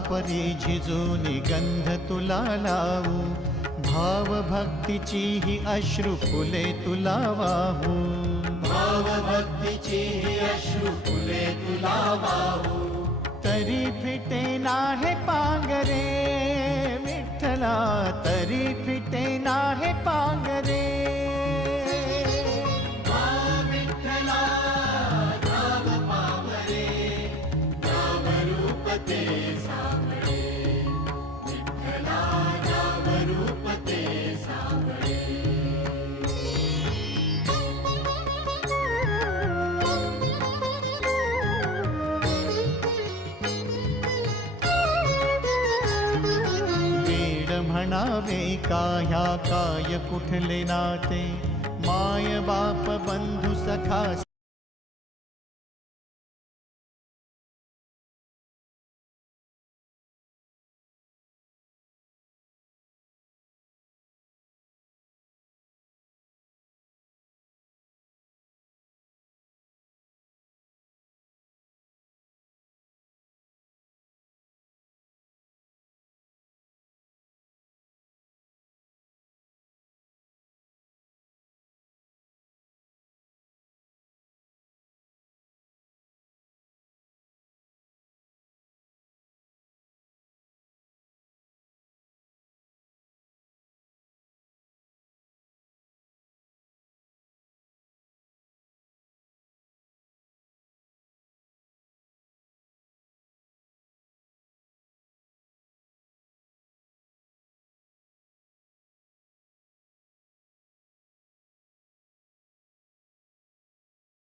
परी झिजूनी गंध तुला लावू, भाव भक्तीची ही अश्रु फुले तुला वाहू, भाव भक्तीची ही अश्रु फुले तुला वाहू. तरी फिटे नाहे पांगरे विठ्ठला, तरी फिटे नाहे पांगरे. विठ्ठला नाम पावरे, नाम रूप ते सावळे. विठ्ठला नाम रूप ते सावळे. म्हणावे काह्या काय कुठले नाते, माय बाप बंधू सखा